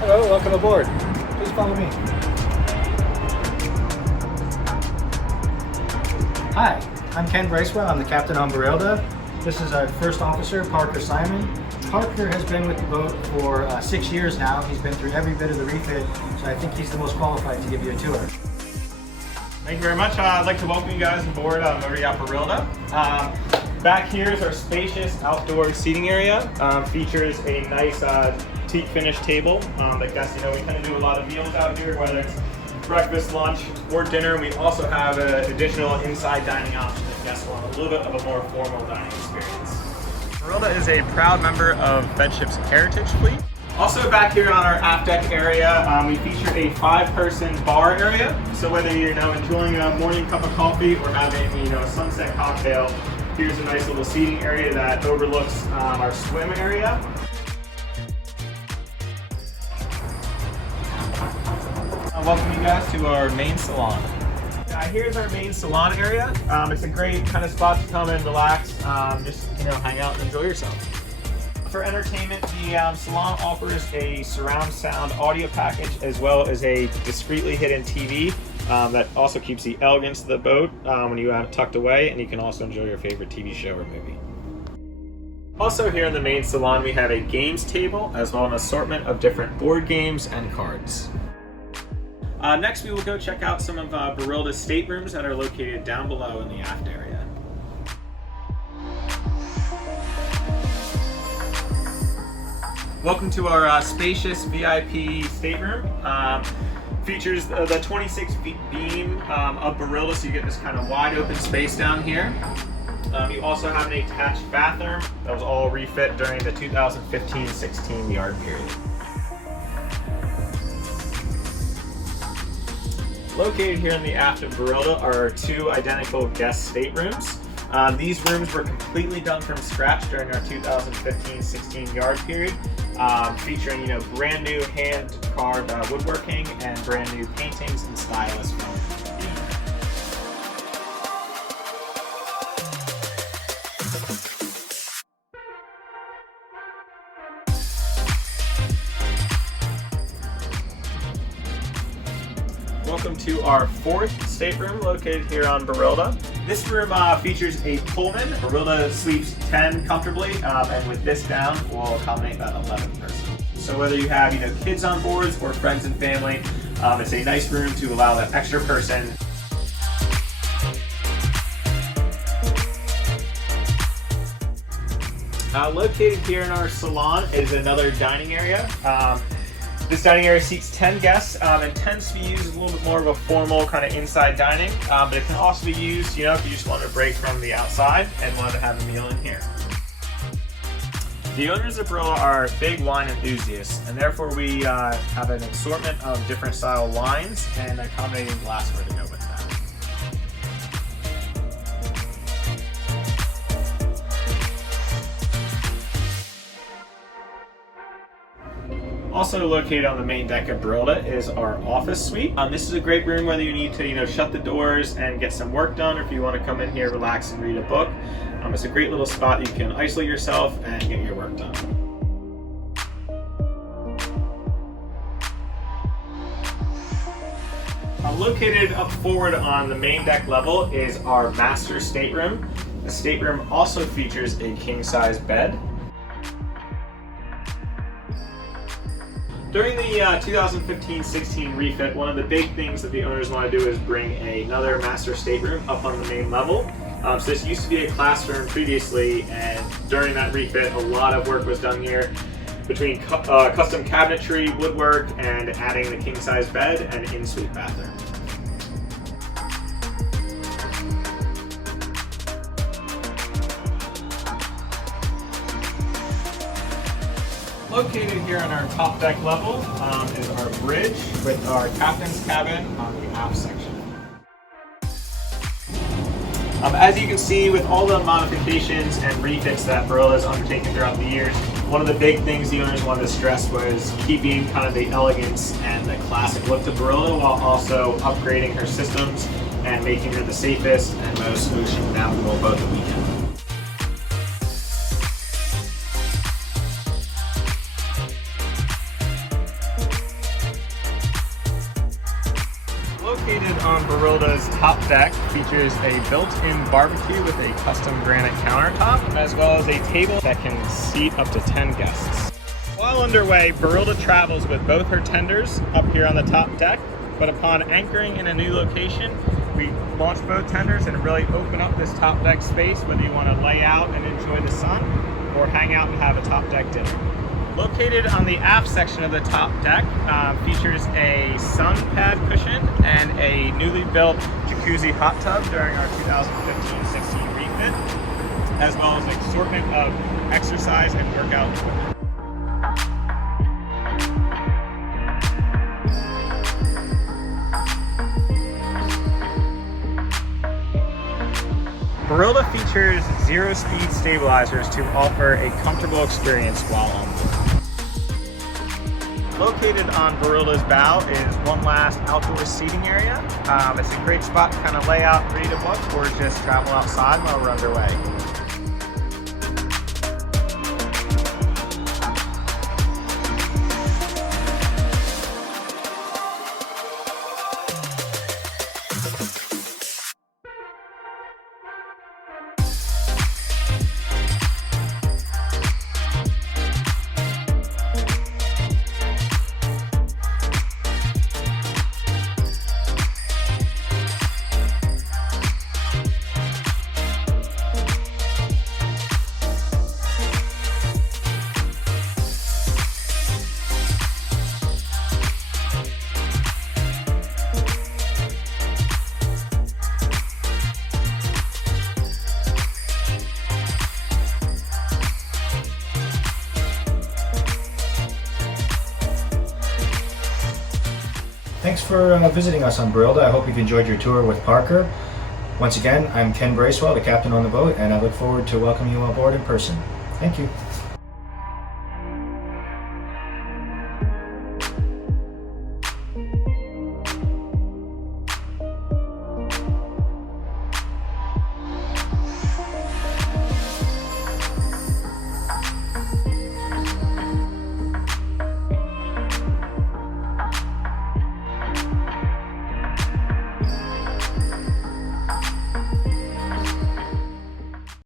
Hello, welcome aboard. Please follow me. Hi, I'm Ken Bracewell. I'm the captain on BERILDA. This is our first officer, Parker Simon. Parker has been with the boat for 6 years now. He's been through every bit of the refit, so I think he's the most qualified to give you a tour. Thank you very much. I'd like to welcome you guys aboard Motor Yacht BERILDA. Back here is our spacious outdoor seating area. Features a nice teak finish table. That guests, we kind of do a lot of meals out here, whether it's breakfast, lunch, or dinner. We also have an additional inside dining option if guests want a little bit of a more formal dining experience. BERILDA is a proud member of Feadship's Heritage Fleet. Also back here on our aft deck area, we feature a 5-person bar area. So whether you're enjoying a morning cup of coffee or having a sunset cocktail, here's a nice little seating area that overlooks our swim area. Welcome you guys to our main salon. Here's our main salon area. It's a great kind of spot to come and relax, just hang out and enjoy yourself. For entertainment, the salon offers a surround sound audio package as well as a discreetly hidden TV that also keeps the elegance of the boat when you have it tucked away, and you can also enjoy your favorite TV show or movie. Also here in the main salon we have a games table as well as an assortment of different board games and cards. Next we will go check out some of BERILDA's staterooms that are located down below in the aft area. Welcome to our spacious VIP stateroom. Features the 26 feet beam of BERILDA, so you get this kind of wide open space down here. You also have an attached bathroom that was all refit during the 2015-16 yard period. Located here in the aft of BERILDA are 2 identical guest staterooms. These rooms were completely done from scratch during our 2015-16 yard period, featuring brand new hand-carved woodworking and brand new paintings and stylists from Welcome to our 4th stateroom located here on BERILDA. This room features a Pullman. BERILDA sleeps 10 comfortably, and with this down, will accommodate that 11th person. So whether you have kids on boards or friends and family, it's a nice room to allow that extra person. Located here in our salon is another dining area. This dining area seats 10 guests and tends to be used as a little bit more of a formal kind of inside dining, but it can also be used, if you just want a break from the outside and want to have a meal in here. The owners of BERILDA are big wine enthusiasts, and therefore we have an assortment of different style wines and accommodating glassware to go with that. Also located on the main deck of BERILDA is our office suite. This is a great room whether you need to shut the doors and get some work done, or if you want to come in here, relax and read a book. It's a great little spot you can isolate yourself and get your work done. Located up forward on the main deck level is our master stateroom. The stateroom also features a king-size bed. During the 2015-16 refit, one of the big things that the owners want to do is bring another master stateroom up on the main level. So this used to be a classroom previously, and during that refit, a lot of work was done here between custom cabinetry, woodwork, and adding the king-size bed and in-suite bathroom. Located here on our top deck level is our bridge with our captain's cabin on the aft section. As you can see, with all the modifications and refits that BERILDA has undertaken throughout the years, one of the big things the owners wanted to stress was keeping kind of the elegance and the classic look to BERILDA while also upgrading her systems and making her the safest and most ocean navigable boat that we can. deck features a built-in barbecue with a custom granite countertop, as well as a table that can seat up to 10 guests. While underway, BERILDA travels with both her tenders up here on the top deck, but upon anchoring in a new location, we launch both tenders and really open up this top deck space, whether you want to lay out and enjoy the sun or hang out and have a top deck dinner. Located on the aft section of the top deck, features a sun pad cushion and a newly built jacuzzi hot tub during our 2015-16 refit, as well as an assortment of exercise and workout equipment. BERILDA features zero-speed stabilizers to offer a comfortable experience while on board. Located on BERILDA's bow is one last outdoor seating area. It's a great spot to kind of lay out, read a book, or just travel outside while we're underway. Thanks for visiting us on BERILDA. I hope you've enjoyed your tour with Parker. Once again, I'm Ken Bracewell, the captain on the boat, and I look forward to welcoming you on board in person. Thank you.